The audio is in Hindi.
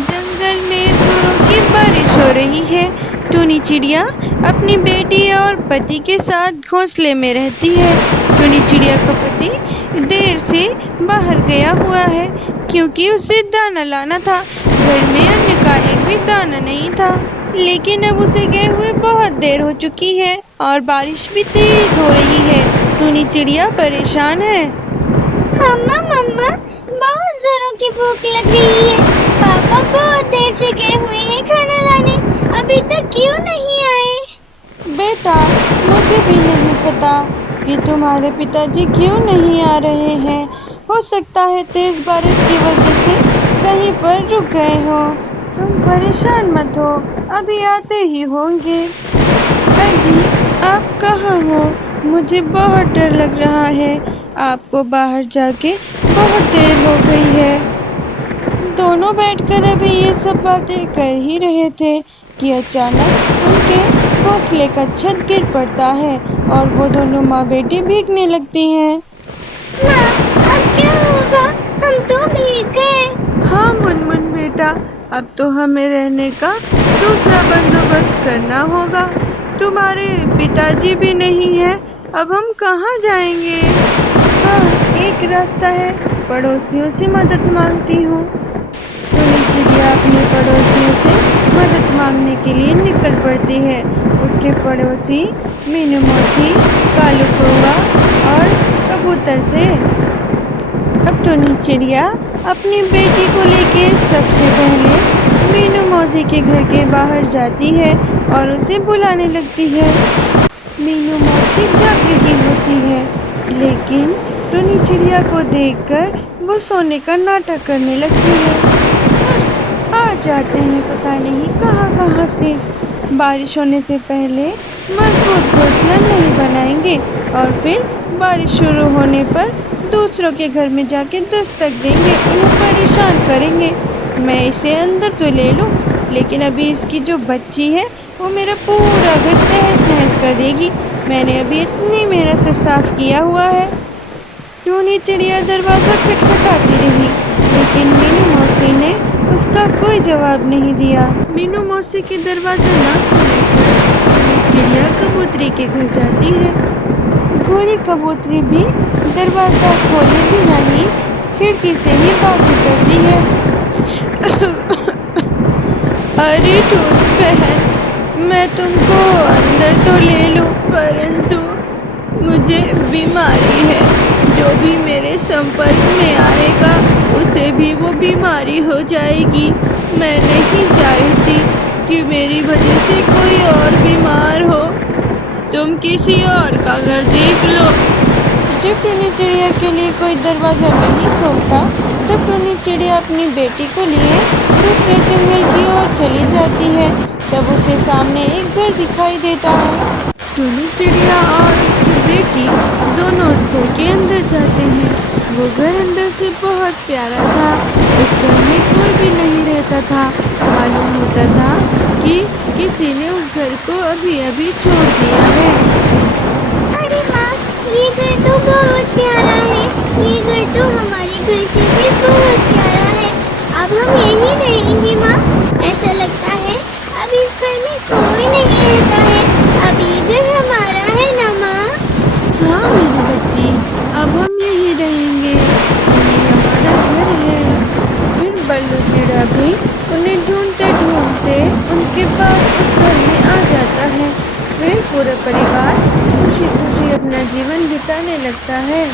जंगल में जोरों की बारिश हो रही है। टुनी चिड़िया अपनी बेटी और पति के साथ घोंसले में रहती है। टुनी चिड़िया का पति देर से बाहर गया हुआ है क्योंकि उसे दाना लाना था। घर में अन्य का एक भी दाना नहीं था, लेकिन अब उसे गए हुए बहुत देर हो चुकी है और बारिश भी तेज हो रही है। टुनी चिड़िया परेशान है। मम्मा मम्मा, बहुत जोरों की भूख लग रही है। पापा बहुत देर से गए हुए हैं खाना लाने, अभी तक क्यों नहीं आए? बेटा, मुझे भी नहीं पता कि तुम्हारे पिताजी क्यों नहीं आ रहे हैं। हो सकता है तेज बारिश की वजह से कहीं पर रुक गए हो। तुम परेशान मत हो, अभी आते ही होंगे। अजी, आप कहाँ हो? मुझे बहुत डर लग रहा है। आपको बाहर जाके बहुत देर हो गई है। दोनों बैठकर अभी ये सब बातें कर ही रहे थे कि अचानक उनके घोंसले का छत गिर पड़ता है और वो दोनों माँ बेटी भीगने लगती हैं। माँ, अब क्या होगा? हम तो भीग गए। हाँ मुनमुन बेटा, अब तो हमें रहने का दूसरा बंदोबस्त करना होगा। तुम्हारे पिताजी भी नहीं है, अब हम कहाँ जाएंगे? हाँ, एक रास्ता है, पड़ोसियों से मदद मांगती हूँ। टुनी चिड़िया अपने पड़ोसियों से मदद मांगने के लिए निकल पड़ती है। उसके पड़ोसी मीनू मौसी, कालू कौवा और कबूतर से। अब टुनी चिड़िया अपनी बेटी को लेके सबसे पहले मीनू मौसी के घर के बाहर जाती है और उसे बुलाने लगती है। मीनू मौसी जाग रही होती है, लेकिन टुनी चिड़िया को देखकर वो सोने का नाटक करने लगती है। आ जाते हैं पता नहीं कहाँ कहाँ से। बारिश होने से पहले मजबूत घोंसला नहीं बनाएंगे और फिर बारिश शुरू होने पर दूसरों के घर में जाके दस्तक देंगे, उन्हें परेशान करेंगे। मैं इसे अंदर तो ले लूँ, लेकिन अभी इसकी जो बच्ची है वो मेरा पूरा घर तहस नहस कर देगी। मैंने अभी इतनी मेहनत से साफ किया हुआ है। टुनी चिड़िया दरवाज़ा खटखटाती रही, लेकिन मीनू मौसी ने उसका कोई जवाब नहीं दिया। मीनू मौसी के दरवाज़ा न खोलने पर टुनी चिड़िया कबूतरी के घर जाती है। गोरी कबूतरी भी दरवाज़ा खोले बिना ही खिड़की से ही बातें करती है। अरे टूनी बहन, मैं तुमको अंदर तो ले लूं, परंतु मुझे बीमारी है। जो भी मेरे संपर्क में आएगा उसे भी वो बीमारी हो जाएगी। मैं नहीं चाहती कि मेरी वजह से कोई और बीमार हो। तुम किसी और का घर देख लो। जब टुनी चिड़िया के लिए कोई दरवाज़ा नहीं खोलता तब टुनी चिड़िया अपनी बेटी को लिए दूसरे जंगल की ओर चली जाती है। तब उसे सामने एक घर दिखाई देता है। टुनी चिड़िया और उसकी बेटी दोनों उस घर के अंदर जाते हैं। वो घर अंदर से बहुत प्यारा था। उस घर में कोई भी नहीं रहता था। मालूम होता था कि किसी ने उस घर को अभी अभी छोड़ दिया है। अरे माँ, ये घर तो बहुत प्यारा है। ये घर तो हमारे घर से भी बहुत प्यारा है। अब हम यहीं रहेंगे माँ। ऐसा लगता है अब इस घर में कोई नहीं रहता है। अब ये घर हमारा है ना माँ? हाँ मेरी बच्ची, अब हम यहीं रहेंगे, यही हमारा घर है। फिर बल्लू चिड़ा भी उन्हें ढूंढते ढूंढते उनके पास उस घर में आ जाता है। फिर पूरा परिवार खुशी खुशी अपना जीवन बिताने लगता है।